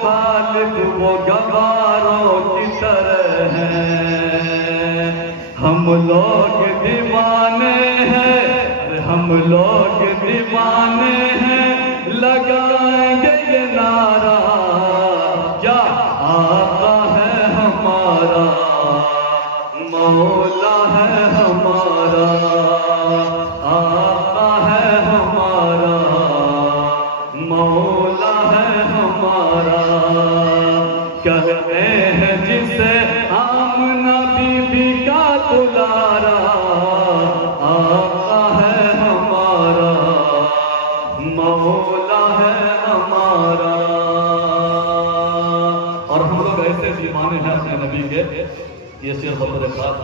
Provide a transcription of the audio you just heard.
मुखालिफ वो गवारों की तरह हैं। हम लोग दीवाने हैं, हम लोग दीवाने हैं, लगाएंगे ये नारा, क्या आका है हमारा, मौला है हमारा, आका है हमारा, मौला है हमारा। कहते हैं जिसे आमना बीबी का दुलारा, आका है हमारा, मौला है हमारा। और हम लोग ऐसे दीवाने हैं अपने नबी के, ये शेर बतौर खास